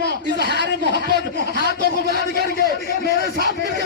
اظہار محبت ہاتھوں کو بلند کر کے میرے ساتھ مل کے